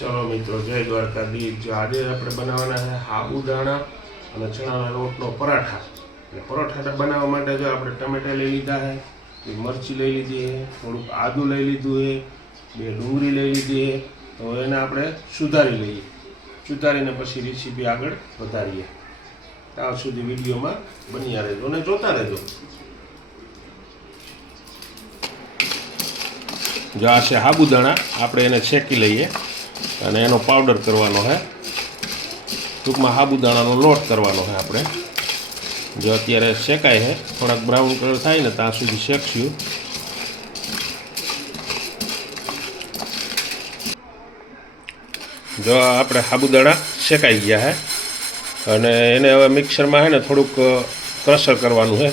चलो मित्रों जय द्वारकाधीश। जो आज આપણે બનાવવાના છે સાબુદાણા અને ચણાના લોટનો પરાઠા। એટલે પરોઠા બનાવવા માટે જો આપણે ટમેટા લઈ લીધા છે, મરચી લઈ લીધી છે, થોડુંક આદુ લઈ લીધું છે, બે ડુંગળી લઈ લીધી છે। તો એને આપણે સુધારી લઈએ, સુધારીને પછી રેસીપી આગળ વધારીએ। ત્યાં સુધી વિડીયોમાં બન્યા રહેજો અને જોતા રહેજો। जो आ साबुदाणा આપણે એને શેકી લઈએ અને એનો પાવડર કરવાનો છે। ટૂંકમાં સાબુદાણાનો લોટ કરવાનો છે આપણે। જો અત્યારે શેકાય છે, થોડાક બ્રાઉન કલર થાય ને ત્યાં સુધી શેકશું। જો આપણે સાબુદાણા શેકાઈ ગયા છે અને એને હવે મિક્સરમાં છે ને થોડુંક ક્રશર કરવાનું છે।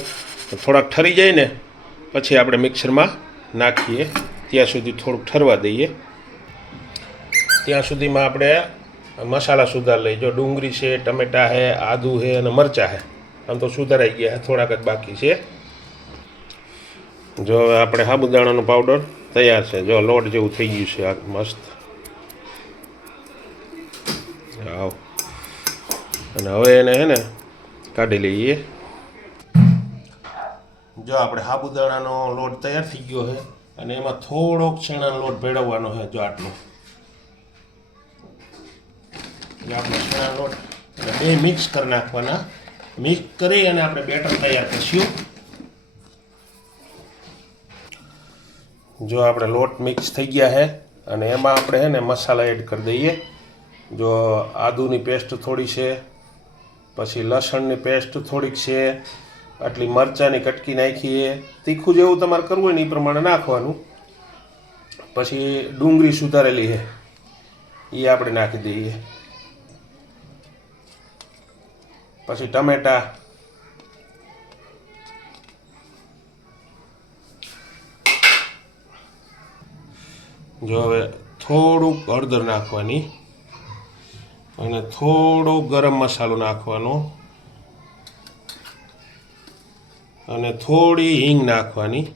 થોડાક ઠરી જાય ને પછી આપણે મિક્સરમાં નાખીએ, ત્યાં સુધી થોડુંક ઠરવા દઈએ। ત્યાં સુધીમાં આપણે મસાલા સુધાર લઈએ। જો ડુંગળી છે, ટમેટા છે, આદુ છે અને મરચાં છે। આમ તો સુધારાઈ ગયા છે, થોડાક જ બાકી છે। જો હવે આપણે સાબુદાણાનો પાવડર તૈયાર છે। જો લોટ જેવું થઈ ગયું છે, આ મસ્ત। આવ અને હવે એને છે ને કાઢી લઈએ। જો આપણે સાબુદાણાનો લોટ તૈયાર થઈ ગયો છે અને એમાં થોડોક ચણાનો લોટ ભેળવવાનો છે। જો આટલો આપણે ચણાનો લોટ અને બે મિક્સ કરી નાખવાના। મિક્સ કરી અને આપણે બેટર તૈયાર કરીશું। જો આપણે લોટ મિક્સ થઈ ગયા છે અને એમાં આપણે છે ને મસાલા એડ કરી દઈએ। જો આદુની પેસ્ટ થોડી છે, પછી લસણની પેસ્ટ થોડીક છે, આટલી મરચાંની કટકી નાખીએ। તીખું જેવું તમારે કરવું હોય ને એ પ્રમાણે નાખવાનું। પછી ડુંગળી સુધારેલી છે એ આપણે નાખી દઈએ। પછી ટમેટા, જો હવે થોડુંક હળદર નાખવાની અને થોડો ગરમ મસાલો નાખવાનો અને થોડી હિંગ નાખવાની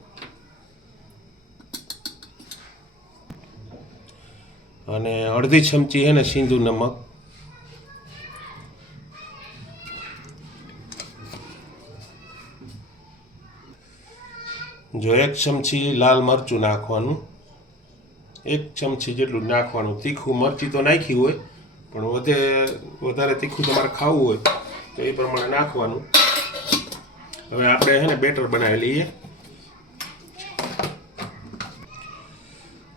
અને અડધી ચમચી છે ને સિંધુ નમક, જો 1 ચમચી લાલ મરચું નાખવાનું, 1 ચમચી જેટલું નાખવાનું। તીખું મરચી તો નાખી હોય પણ વધારે તીખું તમારે ખાવું હોય તો એ પ્રમાણે નાખવાનું। હવે આપણે છે ને બેટર બનાવી લઈએ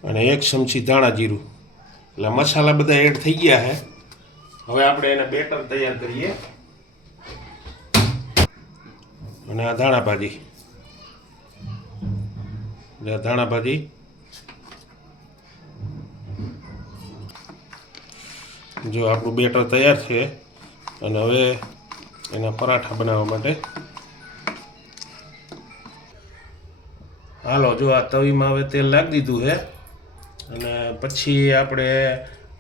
અને 1 ચમચી ધાણા જીરું। એટલે મસાલા બધા એડ થઈ ગયા છે। હવે આપણે એને બેટર તૈયાર કરીએ અને આ ધાણા ભાજી, ધાણા ભાજી જો આપણું બેટર તૈયાર છે અને હવે એના પરાઠા બનાવવા માટે હાલો જો આ તવીમાં હવે તેલ લાગી દીધું છે અને પછી આપણે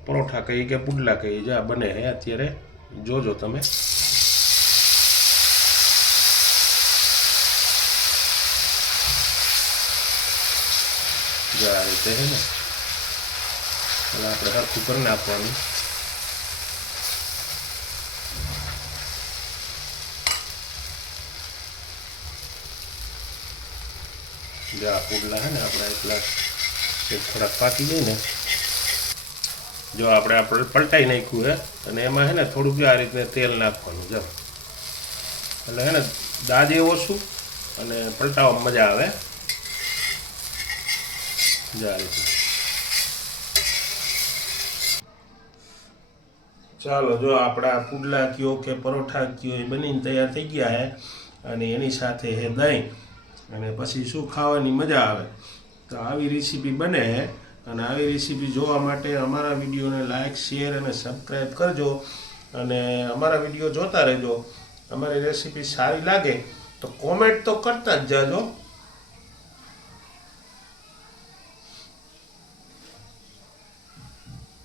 પરોઠા કહીએ કે પુડલા કહીએ, જે આ બને છે અત્યારે જોજો તમે। જો આ રીતે છે ને એટલે આપણે સરખું કરી નાખવાનું। जो आ पुडला है अपने એટલા થોડા પાકી જાય ને, જો આપણે પલટાઈ નાખ્યું है અને એમાં है ને થોડુંક આ રીતે તેલ નાખવાનું। જો એટલે है ને દાજે ઓછું અને પલટાવવામાં મજા આવે। જો આ રીતે ચાલો જો આપણા પુડલા કયો કે પરોઠા કયો એ બનીને તૈયાર થઈ ગયા है અને એની સાથે है દહીં અને પછી શું ખાવાની મજા આવે। તો આવી રેસીપી બને છે અને આવી રેસીપી જોવા માટે અમારા વિડીયોને લાઈક, શેર અને સબસ્ક્રાઈબ કરજો અને અમારા વિડીયો જોતા રહેજો। અમારી રેસીપી સારી લાગે તો કોમેન્ટ તો કરતા જ જાજો।